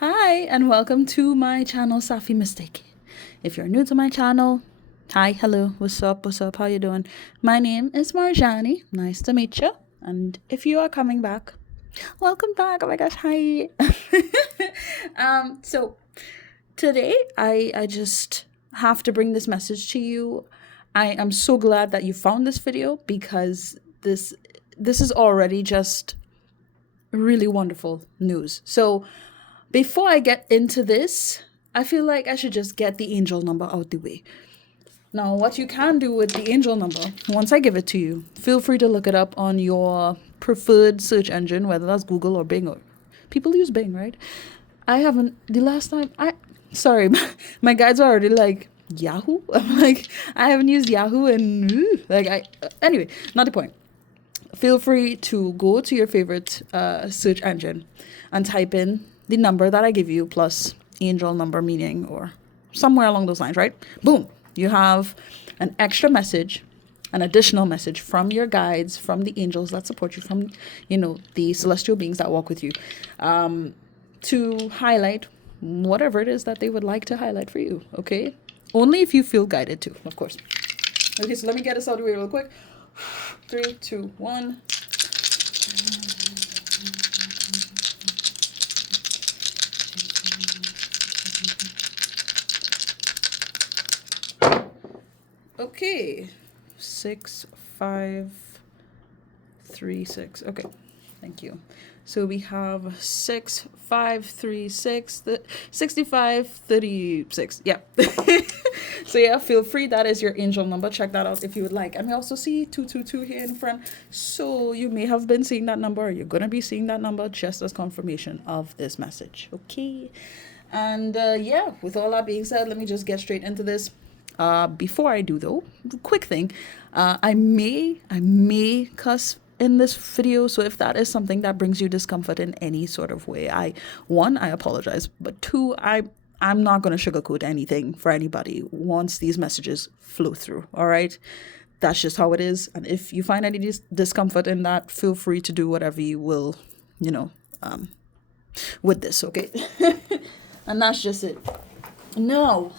Hi, and welcome to my channel, Safi Mistake. If you're new to my channel, hi, hello, what's up, how you doing? My name is Marjani, nice to meet you. And if you are coming back, welcome back, oh my gosh, hi. So today, I just have to bring this message to you. I am so glad that you found this video because this is already just really wonderful news. So before I get into this, I feel like I should just get the angel number out the way. Now, what you can do with the angel number, once I give it to you, feel free to look it up on your preferred search engine, whether that's Google or Bing. Or people use Bing, right? I haven't. The last time sorry, my guides are already like Yahoo. I'm like, I haven't used Yahoo and anyway, not the point. Feel free to go to your favorite search engine and type in the number that I give you plus angel number meaning or somewhere along those lines, right? Boom. You have an extra message, an additional message from your guides, from the angels that support you, from, the celestial beings that walk with you, to highlight whatever it is that they would like to highlight for you, okay? Only if you feel guided to, of course. Okay, so let me get this out of the way real quick. 3, 2, 1. Okay, 6, 5, 3, 6. Okay, thank you. So we have 6, 5, 3, 6, 65, 36. Yeah. So yeah, feel free. That is your angel number. Check that out if you would like. And we also see 222 here in front. So you may have been seeing that number, or you're going to be seeing that number just as confirmation of this message. Okay. And yeah, with all that being said, let me just get straight into this. Before I do though, quick thing, I may cuss in this video, so if that is something that brings you discomfort in any sort of way, I apologize, but two, I'm not going to sugarcoat anything for anybody once these messages flow through. All right, that's just how it is, and if you find any discomfort in that, feel free to do whatever you will, with this, okay? And that's just it. No,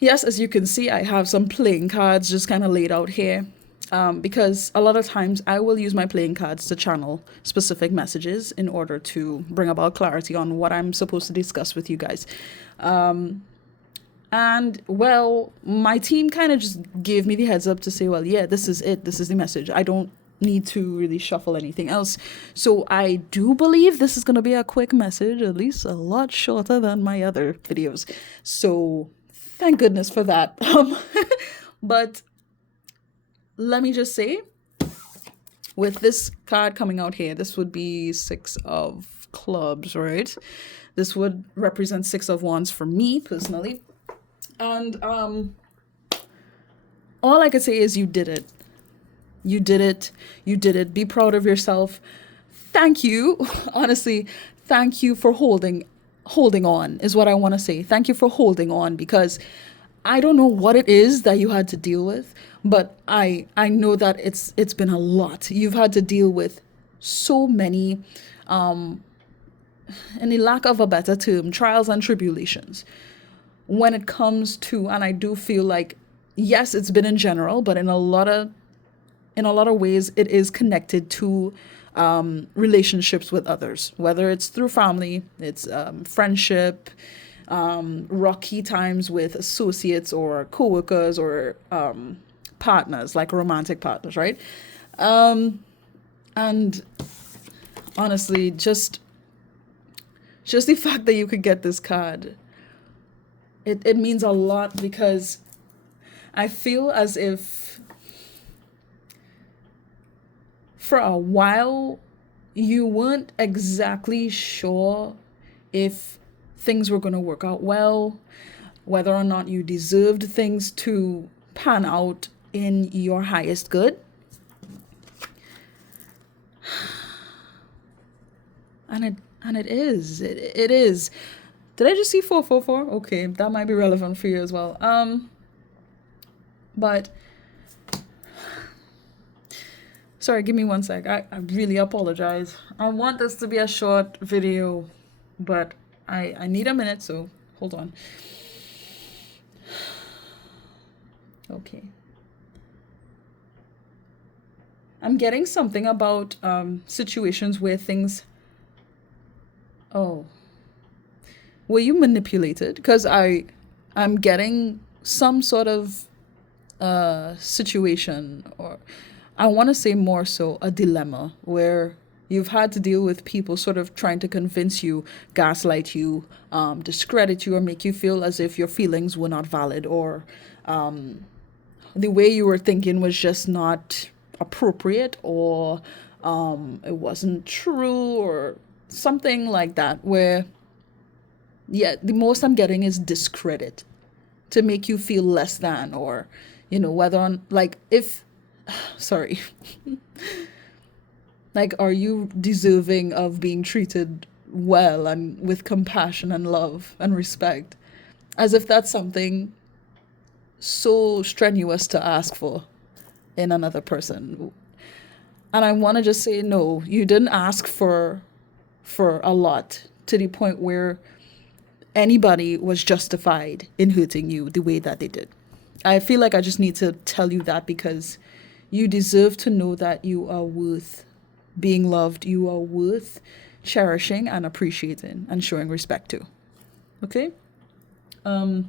yes, as you can see, I have some playing cards just kind of laid out here. Because a lot of times I will use my playing cards to channel specific messages in order to bring about clarity on what I'm supposed to discuss with you guys. And well, my team kind of just gave me the heads up to say, well, yeah, this is it. This is the message. I don't need to really shuffle anything else. So I do believe this is going to be a quick message, at least a lot shorter than my other videos. So thank goodness for that. But let me just say, with this card coming out here, this would be 6 of clubs, right? This would represent 6 of wands for me personally. And all I could say is you did it. You did it. You did it. Be proud of yourself. Thank you. Honestly, thank you for holding on is what I want to say. Thank you for holding on, because I don't know what it is that you had to deal with, but I know that it's been a lot. You've had to deal with so many, in the lack of a better term, trials and tribulations. When it comes to, and I do feel like, yes, it's been in general, but in a lot of ways, it is connected to relationships with others, whether it's through family, it's friendship, rocky times with associates or coworkers or partners, like romantic partners, right? And honestly, just the fact that you could get this card, it means a lot, because I feel as if for a while you weren't exactly sure if things were going to work out well, whether or not you deserved things to pan out in your highest good. And it is. It is. Did I just see 444? Okay, that might be relevant for you as well. But sorry, give me one sec. I really apologize. I want this to be a short video. but I need a minute, so hold on. Okay. I'm getting something about situations where things. Oh, were you manipulated? Because I'm getting some sort of situation, or I want to say more so a dilemma where you've had to deal with people sort of trying to convince you, gaslight you, discredit you, or make you feel as if your feelings were not valid, or the way you were thinking was just not appropriate, or it wasn't true, or something like that. Where, yeah, the most I'm getting is discredit to make you feel less than, or, whether on, like, if, sorry, like, are you deserving of being treated well and with compassion and love and respect? As if that's something so strenuous to ask for in another person. And I want to just say, no, you didn't ask for a lot to the point where anybody was justified in hurting you the way that they did. I feel like I just need to tell you that because you deserve to know that you are worth being loved, you are worth cherishing and appreciating and showing respect to. Okay? But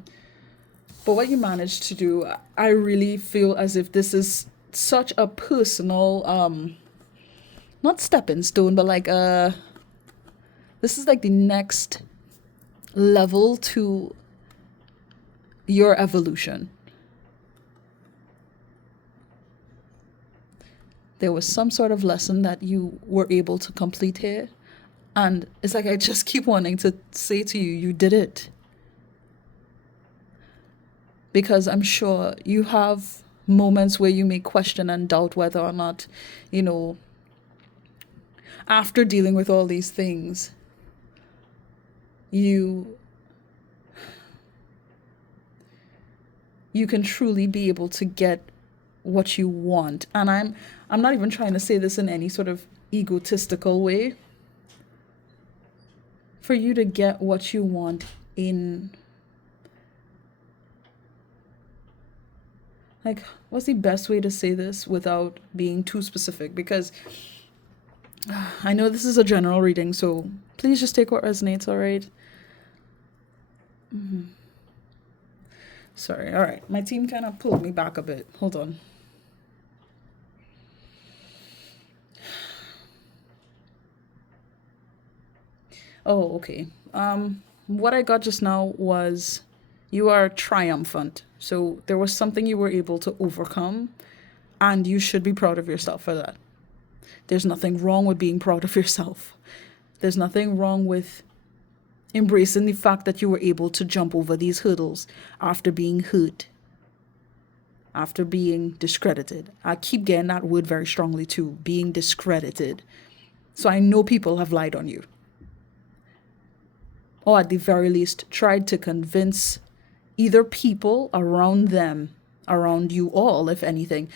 what you managed to do, I really feel as if this is such a personal, not stepping stone, but like this is like the next level to your evolution. There was some sort of lesson that you were able to complete here. And it's like I just keep wanting to say to you, you did it. Because I'm sure you have moments where you may question and doubt whether or not, after dealing with all these things, you can truly be able to get what you want. And I'm not even trying to say this in any sort of egotistical way. For you to get what you want in, like, what's the best way to say this without being too specific? Because I know this is a general reading, so please just take what resonates, all right? Sorry, all right. My team kind of pulled me back a bit. Hold on. Oh, okay. What I got just now was you are triumphant. So there was something you were able to overcome, and you should be proud of yourself for that. There's nothing wrong with being proud of yourself. There's nothing wrong with embracing the fact that you were able to jump over these hurdles after being hurt, after being discredited. I keep getting that word very strongly too, being discredited. So I know people have lied on you. Or at the very least, tried to convince either people around them, around you all, if anything,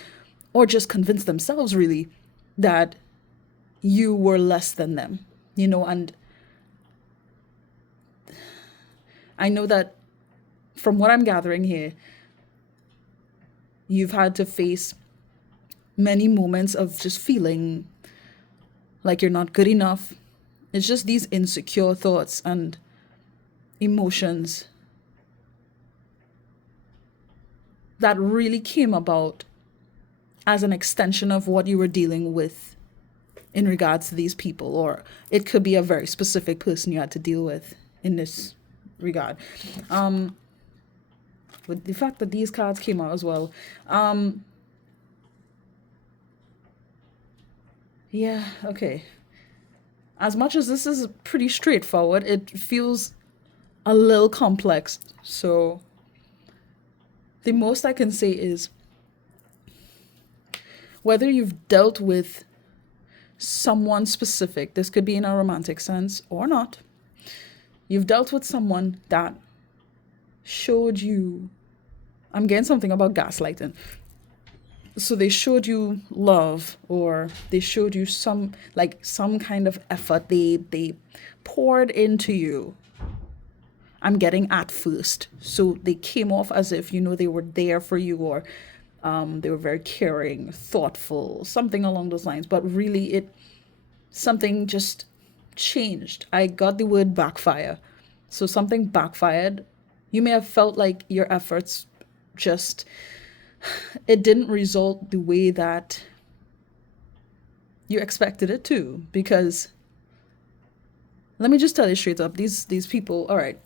or just convince themselves really that you were less than them, and I know that from what I'm gathering here, you've had to face many moments of just feeling like you're not good enough. It's just these insecure thoughts and emotions that really came about as an extension of what you were dealing with in regards to these people, or it could be a very specific person you had to deal with in this regard. With the fact that these cards came out as well. Yeah, okay. As much as this is pretty straightforward, it feels a little complex. So the most I can say is whether you've dealt with someone specific, this could be in a romantic sense or not, you've dealt with someone that showed you, I'm getting something about gaslighting, So they showed you love, or they showed you some kind of effort. They poured into you. I'm getting at first. So they came off as if, they were there for you, or they were very caring, thoughtful, something along those lines. But really, something just changed. I got the word backfire. So something backfired. You may have felt like your efforts just, it didn't result the way that you expected it to. Because let me just tell you straight up, these people, all right,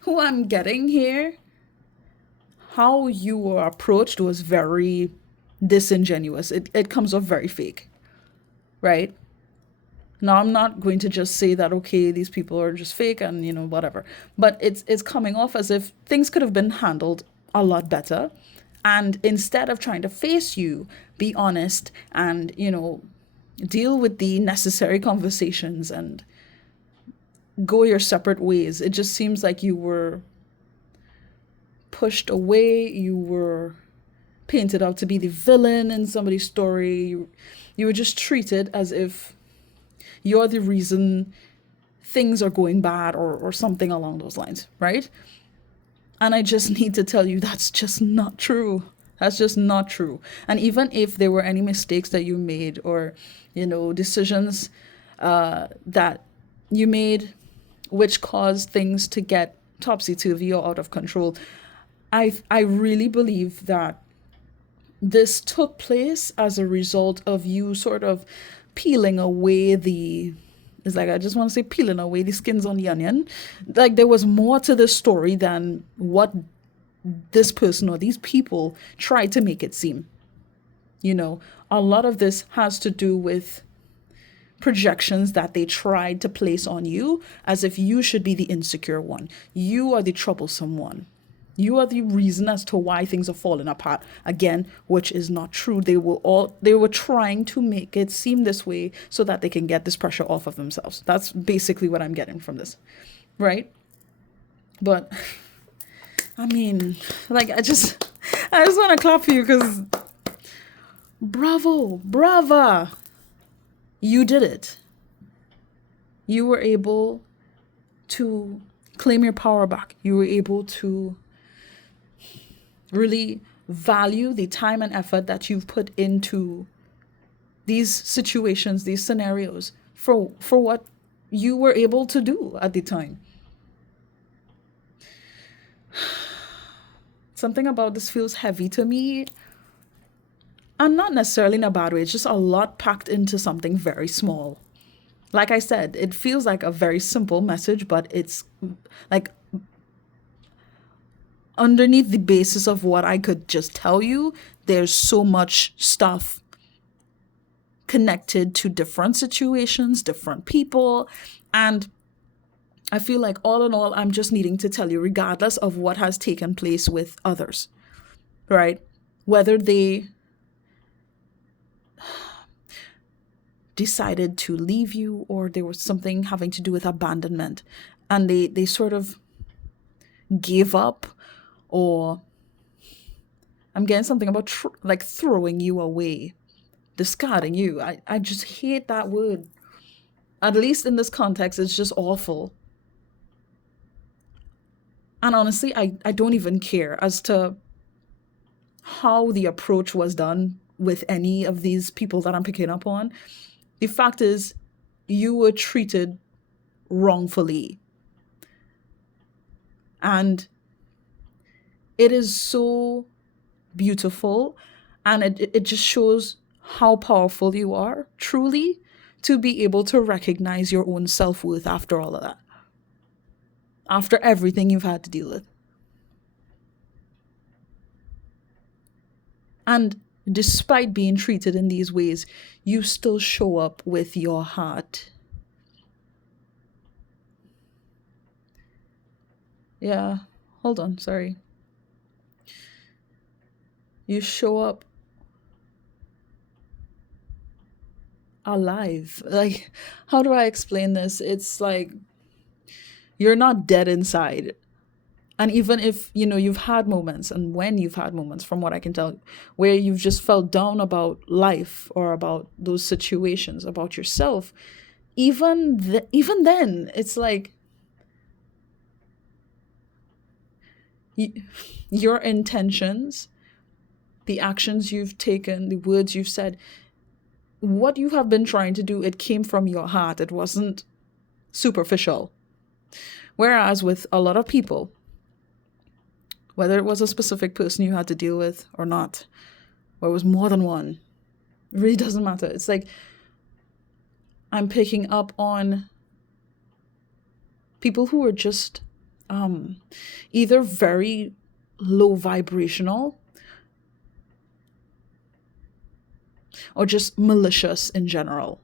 who I'm getting here, how you were approached was very disingenuous. It comes off very fake, right? Now, I'm not going to just say that, okay, these people are just fake and, whatever. But it's coming off as if things could have been handled a lot better. And instead of trying to face you, be honest and, deal with the necessary conversations and go your separate ways, it just seems like you were pushed away. You were painted out to be the villain in somebody's story. You were just treated as if you're the reason things are going bad, or something along those lines, right? And I just need to tell you that's just not true. That's just not true. And even if there were any mistakes that you made, or, decisions that you made which caused things to get topsy-turvy or out of control, I really believe that this took place as a result of you sort of peeling away it's like, I just want to say, peeling away the skins on the onion. Like, there was more to this story than what this person or these people tried to make it seem. A lot of this has to do with projections that they tried to place on you, as if you should be the insecure one. You are the troublesome one. You are the reason as to why things are falling apart. Again, which is not true. They were trying to make it seem this way so that they can get this pressure off of themselves. That's basically what I'm getting from this. Right? But I mean, like, I just want to clap for you, because brava. You did it. You were able to claim your power back. You were able to really value the time and effort that you've put into these situations, these scenarios, for what you were able to do at the time. Something about this feels heavy to me, and not necessarily in a bad way. It's just a lot packed into something very small. Like I said, it feels like a very simple message, but it's like, underneath the basis of what I could just tell you, there's so much stuff connected to different situations, different people. And I feel like, all in all, I'm just needing to tell you, regardless of what has taken place with others, right? Whether they decided to leave you, or there was something having to do with abandonment, and they sort of gave up, or I'm getting something about like throwing you away, discarding you. I just hate that word. At least in this context, it's just awful. And honestly, I don't even care as to how the approach was done with any of these people that I'm picking up on. The fact is, you were treated wrongfully. And it is so beautiful, and it just shows how powerful you are, truly, to be able to recognize your own self-worth after all of that, after everything you've had to deal with. And despite being treated in these ways, you still show up with your heart. Yeah, hold on, sorry. You show up alive. Like, how do I explain this? It's like, you're not dead inside. And even if, you've had moments, and when you've had moments, from what I can tell, where you've just felt down about life or about those situations, about yourself, even then, it's like y- your intentions, the actions you've taken, the words you've said, what you have been trying to do, it came from your heart. It wasn't superficial. Whereas with a lot of people, whether it was a specific person you had to deal with or not, or it was more than one, it really doesn't matter. It's like I'm picking up on people who are just either very low vibrational or just malicious in general.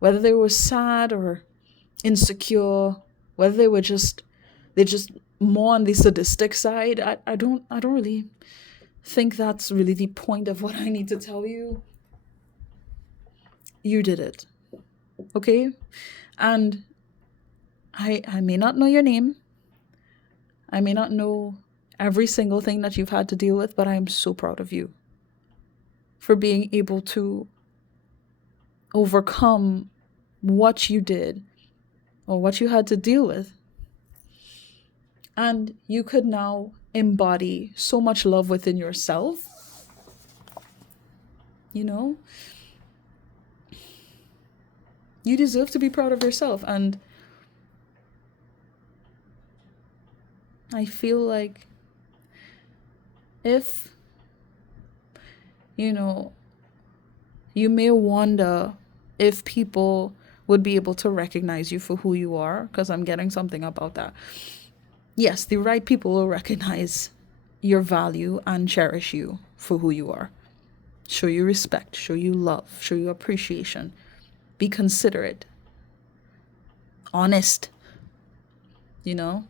Whether they were sad or insecure, whether they just more on the sadistic side, I don't really think that's really the point of what I need to tell you. You did it. Okay? And I may not know your name. I may not know every single thing that you've had to deal with, but I am so proud of you for being able to overcome what you did or what you had to deal with. And you could now embody so much love within yourself. You deserve to be proud of yourself. And I feel like if, you may wonder if people would be able to recognize you for who you are, because I'm getting something about that. Yes, the right people will recognize your value and cherish you for who you are. Show you respect, show you love, show you appreciation. Be considerate, honest, And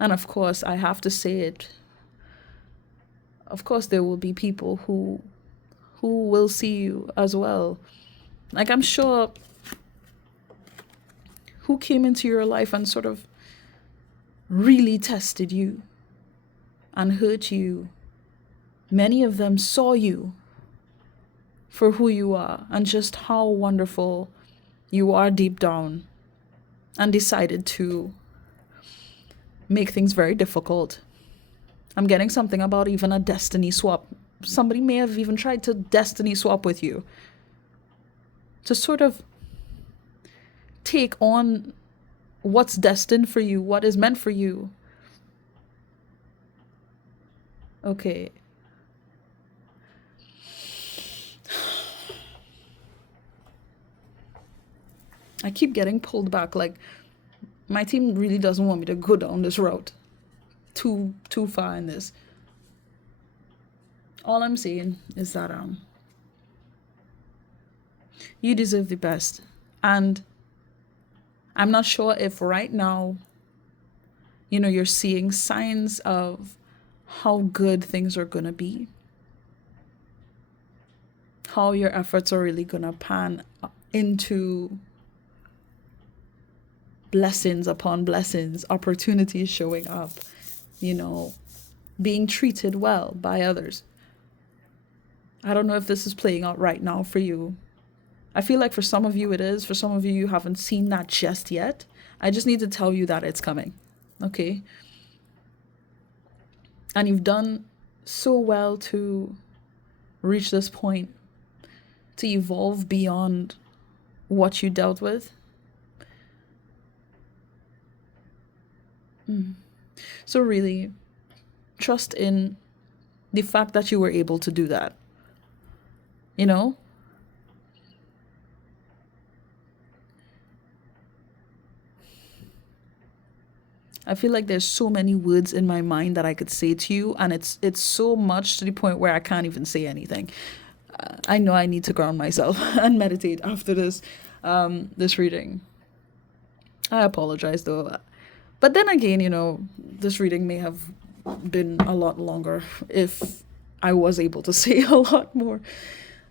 of course, I have to say it. Of course, there will be people who will see you as well. Like, I'm sure who came into your life and sort of really tested you and hurt you. Many of them saw you for who you are and just how wonderful you are deep down, and decided to make things very difficult. I'm getting something about even a destiny swap. Somebody may have even tried to destiny swap with you to sort of take on what's destined for you, what is meant for you. Okay. I keep getting pulled back. Like, my team really doesn't want me to go down this route too far in this. All I'm saying is that you deserve the best. And I'm not sure if right now, you're seeing signs of how good things are going to be, how your efforts are really going to pan into blessings upon blessings, opportunities showing up, being treated well by others. I don't know if this is playing out right now for you. I feel like for some of you it is. For some of you, you haven't seen that just yet. I just need to tell you that it's coming. Okay? And you've done so well to reach this point, to evolve beyond what you dealt with. So really, trust in the fact that you were able to do that. I feel like there's so many words in my mind that I could say to you, and it's so much to the point where I can't even say anything. I know I need to ground myself and meditate after this reading. I apologize though. But then again, this reading may have been a lot longer if I was able to say a lot more.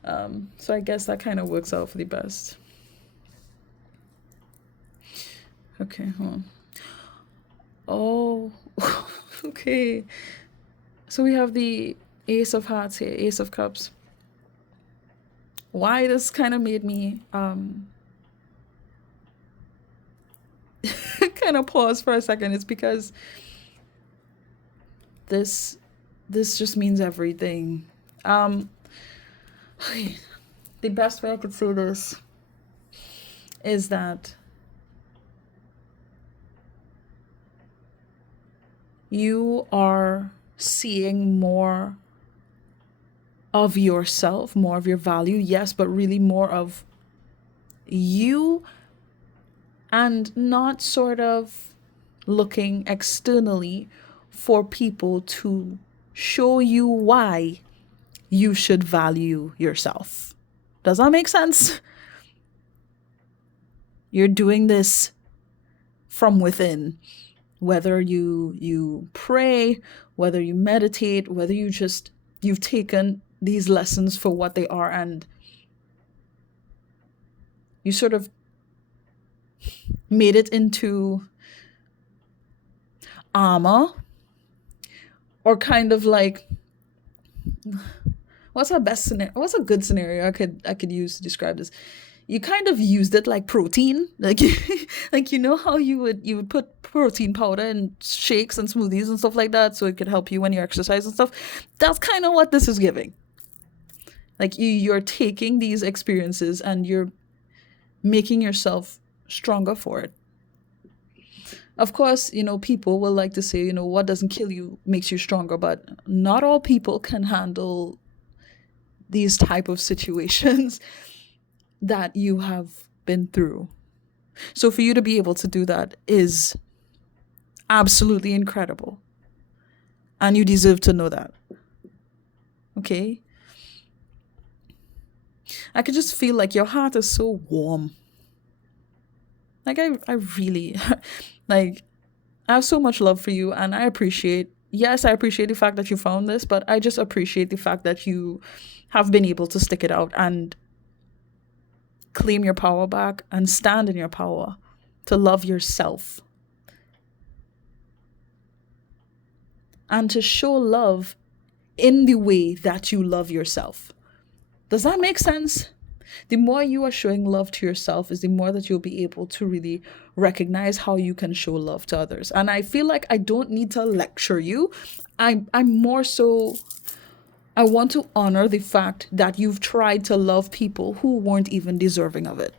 So I guess that kind of works out for the best. Okay, hold on. Oh, okay. So we have the Ace of Hearts here, Ace of Cups. Why this kind of made me kind of pause for a second is because this this just means everything. Um, okay, the best way I could say this is that you are seeing more of yourself, more of your value, yes, but really more of you, and not sort of looking externally for people to show you why you should value yourself. Does that make sense? You're doing this from within, whether you pray, whether you meditate, whether you've taken these lessons for what they are, and you sort of made it into armor, or kind of like, what's our best scenario, what's a good scenario I could use to describe this? You kind of used it like protein, like like you know how you would put protein powder in shakes and smoothies and stuff like that so it could help you when you exercise and stuff. That's kind of what this is giving. Like you're taking these experiences and you're making yourself stronger for it. Of course, people will like to say, what doesn't kill you makes you stronger, but not all people can handle these type of situations that you have been through. So for you to be able to do that is absolutely incredible. And you deserve to know that. Okay? I could just feel like your heart is so warm. Like I really like I have so much love for you, and I appreciate the fact that you found this, but I just appreciate the fact that you have been able to stick it out and claim your power back and stand in your power to love yourself and to show love in the way that you love yourself. Does that make sense? The more you are showing love to yourself is the more that you'll be able to really recognize how you can show love to others. And I feel like I don't need to lecture you. I'm more so, I want to honor the fact that you've tried to love people who weren't even deserving of it.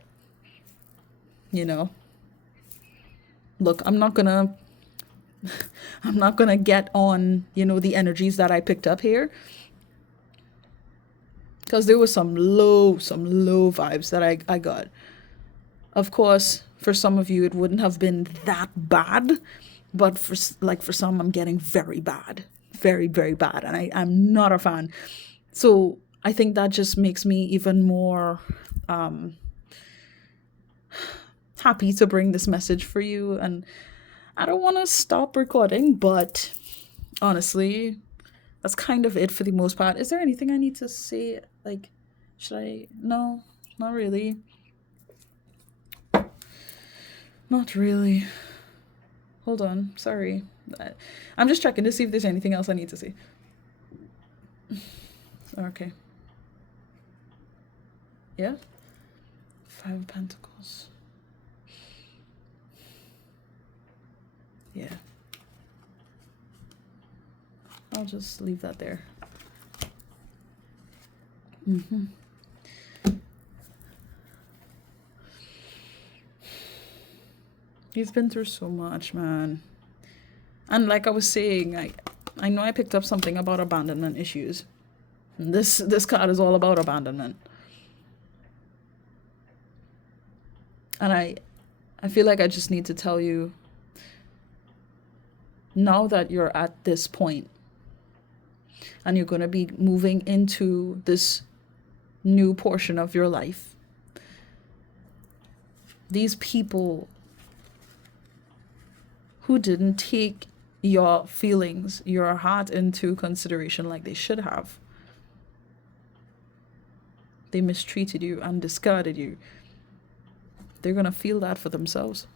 Look, I'm not gonna get on, the energies that I picked up here, because there was some low vibes that I got. Of course, for some of you, it wouldn't have been that bad, but for some, I'm getting very bad, very, very bad, and I'm not a fan. So I think that just makes me even more happy to bring this message for you. And I don't want to stop recording, but honestly, that's kind of it for the most part. Is there anything I need to say? Like, should I? No, not really. Not really. Hold on. Sorry. I'm just checking to see if there's anything else I need to say. Okay. Yeah? Five of Pentacles. Yeah. I'll just leave that there. You've been through so much, man. And like I was saying, I know I picked up something about abandonment issues. And this card is all about abandonment. And I feel like I just need to tell you, now that you're at this point and you're going to be moving into this new portion of your life, these people who didn't take your feelings, your heart into consideration like they should have, they mistreated you and discarded you, they're going to feel that for themselves.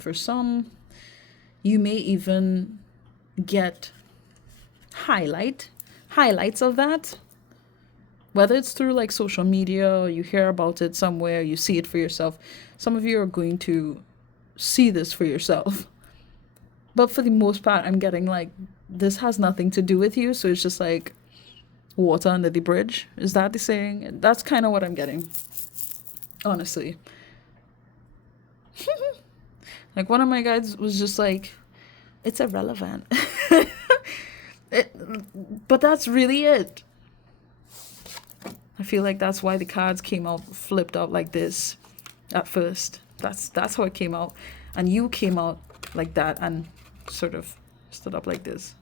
For some, you may even get highlights of that, whether it's through like social media, or you hear about it somewhere, you see it for yourself. Some of you are going to see this for yourself. But for the most part, I'm getting like, this has nothing to do with you. So it's just like water under the bridge. Is that the saying? That's kind of what I'm getting. Honestly. Like one of my guides was just like, it's irrelevant. But that's really it. I feel like that's why the cards came out flipped out like this at first. That's how it came out. And you came out like that and sort of stood up like this.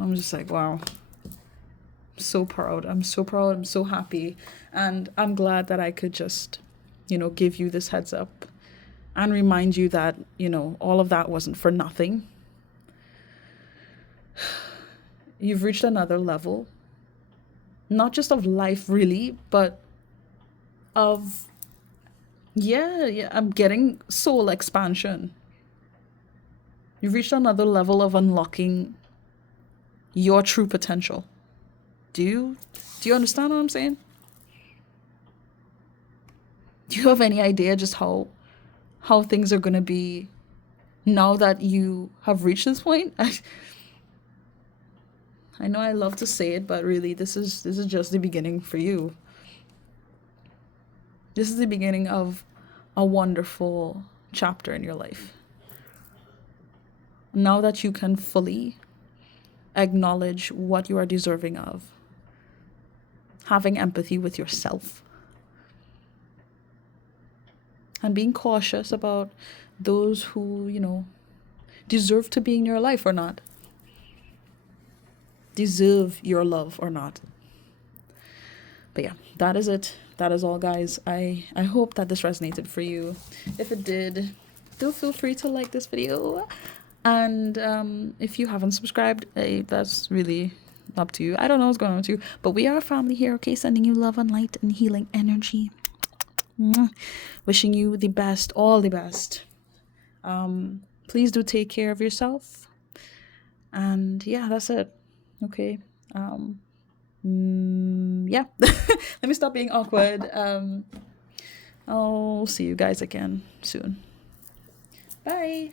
I'm just like, wow. I'm so proud. I'm so proud. I'm so happy. And I'm glad that I could just, give you this heads up and remind you that, all of that wasn't for nothing. You've reached another level, not just of life really, but of, I'm getting soul expansion. You've reached another level of unlocking your true potential. Do you understand what I'm saying? Do you have any idea just how things are going to be now that you have reached this point? I know I love to say it, but really this is just the beginning for you. This is the beginning of a wonderful chapter in your life. Now that you can fully acknowledge what you are deserving of, having empathy with yourself, and being cautious about those who, deserve to be in your life or not. Deserve your love or not. But yeah, that is it. That is all, guys. I hope that this resonated for you. If it did, do feel free to like this video. And if you haven't subscribed, that's really up to you. I don't know what's going on with you, but we are a family here, okay? Sending you love and light and healing energy. Wishing you the best, all the best. Please do take care of yourself. And yeah, that's it. Okay. Yeah. Let me stop being awkward. I'll see you guys again soon. Bye.